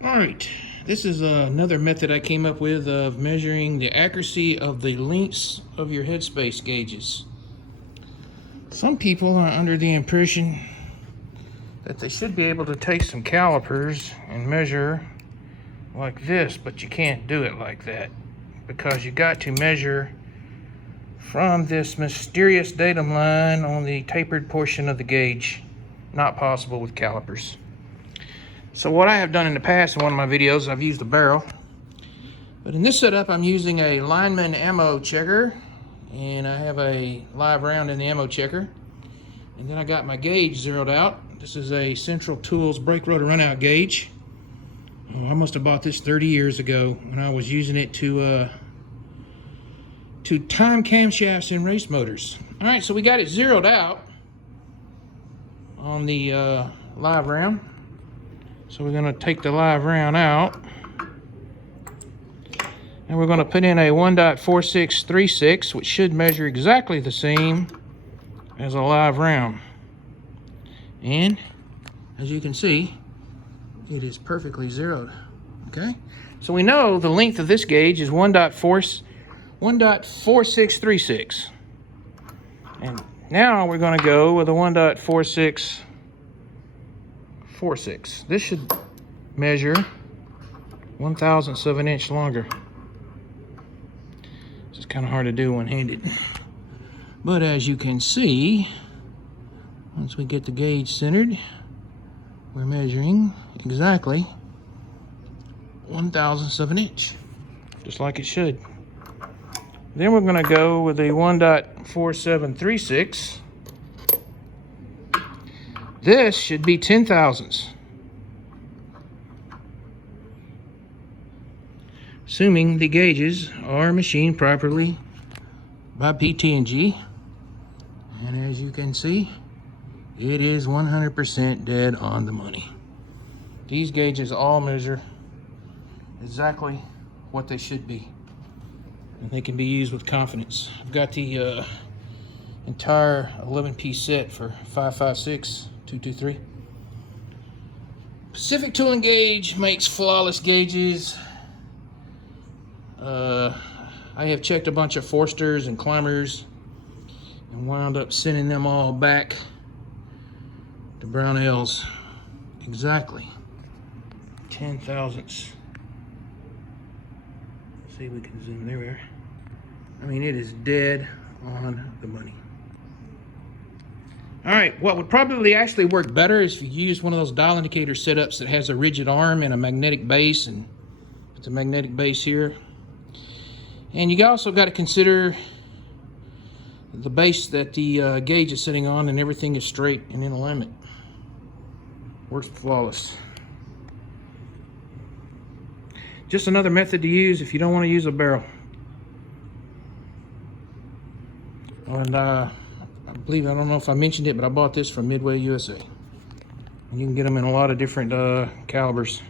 Alright, this is another method I came up with of measuring the accuracy of the lengths of your headspace gauges. Some people are under the impression that they should be able to take some calipers and measure like this, but you can't do it like that because you got to measure from this mysterious datum line on the tapered portion of the gauge. Not possible with calipers. So what I have done in the past in one of my videos, I've used a barrel. But in this setup, I'm using a lineman ammo checker, and I have a live round in the ammo checker. And then I got my gauge zeroed out. This is a Central Tools brake rotor runout gauge. Oh, I must have bought this 30 years ago when I was using it to time camshafts in race motors. All right, so we got it zeroed out on the live round. So we're going to take the live round out, and we're going to put in a 1.4636, which should measure exactly the same as a live round. And as you can see, it is perfectly zeroed. Okay, so we know the length of this gauge is 1.4636, and now we're going to go with a 1.4646. This should measure 1/1000th of an inch longer. This is kind of hard to do one-handed, but as you can see, once we get the gauge centered, we're measuring exactly 1/1000th of an inch, just like it should. Then we're going to go with a 1.4736. This should be 10/1000ths, assuming the gauges are machined properly by PT&G. And as you can see, it is 100% dead on the money. These gauges all measure exactly what they should be, and they can be used with confidence. I've got the entire 11-piece set for 556-223. Pacific Tooling Gauge makes flawless gauges. I have checked a bunch of Forsters and Climbers and wound up sending them all back to Brownells exactly 10/1000ths. See if we can zoom. There we are. I mean, it is dead on the money. All right, what would probably actually work better is if you use one of those dial indicator setups that has a rigid arm and a magnetic base, and it's a magnetic base here. And you also got to consider the base that the gauge is sitting on, and everything is straight and in alignment. Works flawless. Just another method to use if you don't want to use a barrel. And I don't know if I mentioned it, but I bought this from Midway USA. And you can get them in a lot of different calibers.